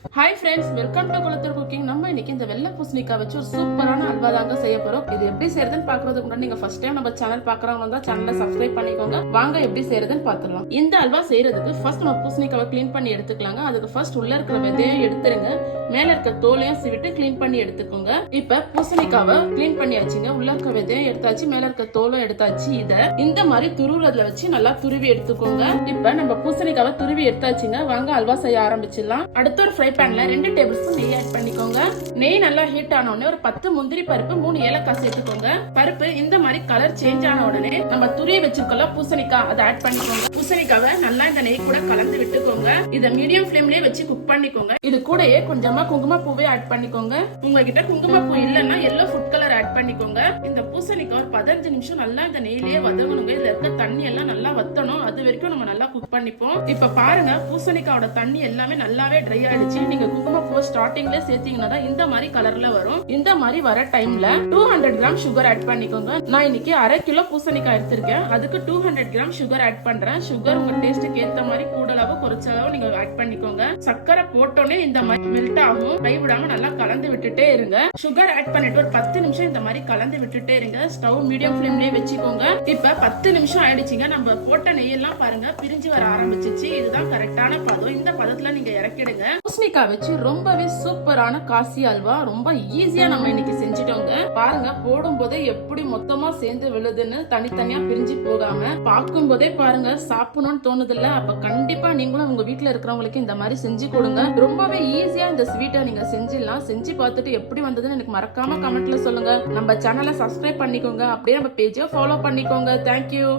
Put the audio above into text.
Hi friends, welcome to Kulathur cooking. நம்ம இன்னைக்கு இந்த வெள்ளை பூசணிக்காய் வச்சு ஒரு சூப்பரான அல்வா தாங்க செய்ய போறோம். இது எப்படி செய்யறதுன்னு பாக்குறதுக்கு முன்னாடி நீங்க ஃபர்ஸ்ட் டைம் நம்ம சேனல் பாக்குறவங்க தான் சேனலை சப்ஸ்கிரைப் பண்ணிக்கோங்க. வாங்க எப்படி செய்யறதுன்னு பாத்துடலாம். இந்த அல்வா செய்யறதுக்கு ஃபர்ஸ்ட் நம்ம பூசணிக்காவை க்ளீன் பண்ணி எடுத்துக்கலாங்க. அதுக்கு ஃபர்ஸ்ட் உள்ள இருக்கிற விதையும் எடுத்துருங்க, மேல இருக்க தோலையும் சீவிட்டு க்ளீன் பண்ணி எடுத்துக்கோங்க. இப்ப பூசணிக்காவை க்ளீன் பண்ணியாச்சுங்க. உள்ள இருக்க விதையும் எடுத்தாச்சு, மேல இருக்க தோலும் எடுத்தாச்சு. இத இந்த மாதிரி துருவுறதுல வச்சு நல்லா துருவி எடுத்துக்கோங்க. இப்ப நம்ம பூசணிக்காவை துருவி எடுத்தாச்சுங்க. வாங்க அல்வா செய்ய ஆரம்பிச்சிடலாம். அடுத்த ஒரு ஃப்ரை பேன்ல 2 டேபிள் ஸ்பூன் நெய் ஆட் பண்ணிக்கோங்க. நெய் நல்லா ஹீட் ஆன உடனே ஒரு 10 முந்திரி பருப்பு, 3 ஏலக்காய் சேர்த்துக்கோங்க. பருப்பு இந்த மாதிரி கலர் சேஞ்ச் ஆன உடனே நம்ம துருவி வச்சிருக்கோம்ல பூசணிக்காய், அதை ஆட் பண்ணிக்கோங்க. பூசணிக்காவை நல்லா இந்த நெய் கூட கலந்து விட்டுக்கோங்க. இத மீடியம் ஃப்ளேம்லயே வச்சு குக் பண்ணிக்கோங்க. இது கூடயே கொஞ்சமா குங்குமப்பூவே ஆட் பண்ணிக்கோங்க. உங்ககிட்ட குங்குமப்பூ இல்லைன்னா எல்லோ ஃபுட் கலர் ஆட் பண்ணிக்கோங்க. இந்த பூசணிக்காய் ஒரு 15 நிமிஷம் நல்லா இந்த நெய்லயே வதங்கணுங்க. இதுல இருக்க தண்ணி எல்லாம் நல்லா வத்தணும். அது வரைக்கும் நம்ம நல்லா குக் பண்ணிப்போம். இப்ப பாருங்க, பூசணிக்காயோட தண்ணி எல்லாமே நல்லாவே ட்ரை ஆயிடுச்சு. நீங்க குங்குமப்பூ ஸ்டார்டிங்ல சேர்த்தீங்கன்னா தான் இந்த மாதிரி கலர்ல வரும். இந்த மாதிரி வர டைம்ல 200 கிராம் சுகர் ஆட் பண்ணிக்கோங்க. நான் இன்னைக்கு 1/2 கிலோ பூசணிக்காய் எடுத்திருக்கேன். அதுக்கு 200 கிராம் சுகர் ஆட் பண்றேன். சுகர் உங்க டேஸ்ட்டுக்கு ஏத்த மாதிரி கூடளவு குறைச்சளவு நீங்க ஆட் பண்ணிக்கோங்க. சக்கரை போட்டோன்னே இந்த மாதிரி மெல்ட் ஆகும். கைவிடாம நல்லா கலந்து விட்டுட்டே இருங்க. சுகர் ஆட் பண்ணிட்டு ஒரு 10 நிமிஷம் இந்த மாதிரி கலந்து விட்டுட்டே இருங்க. ஸ்டவ் மீடியம் ஃப்ளேம்லயே வச்சுக்கோங்க. இப்ப 10 நிமிஷம் ஆயிடுச்சுங்க. நம்ம போட்ட நெய்யெல்லாம் பாருங்க பிரிஞ்சு வர ஆரம்பிச்சிச்சு. இதுதான் கரெக்டான பதம். இந்த பதத்துல நீங்க இறக்கிடுங்க. பூசணிக்காய் வச்சு ரொம்பவே சூப்பரான காசி அல்வா ரொம்ப ஈஸியா நம்ம இன்னைக்கு செஞ்சிட்டோங்க. பாருங்க, போடும் போதே எப்படி மொத்தமா சேர்ந்து விழுதுன்னு, தனித்தனியா பிரிஞ்சு போகாம பார்க்கும் போதே பாருங்க சாப்பிடணும்னு தோணுது இல்ல? அப்ப கண்டிப்பா நீங்களும் உங்க வீட்டுல இருக்கிறவங்களுக்கு இந்த மாதிரி செஞ்சு கொடுங்க. ரொம்பவே ஈஸியா இந்த ஸ்வீட்டை நீங்க செஞ்சிடலாம். செஞ்சு பார்த்துட்டு எப்படி வந்ததுன்னு எனக்கு மறக்காம கமெண்ட்ல சொல்லுங்க. நம்ம சேனலை சப்ஸ்கிரைப் பண்ணிக்கோங்க. அப்படியே நம்ம பேஜை ஃபாலோ பண்ணிக்கோங்க. தேங்க்யூ.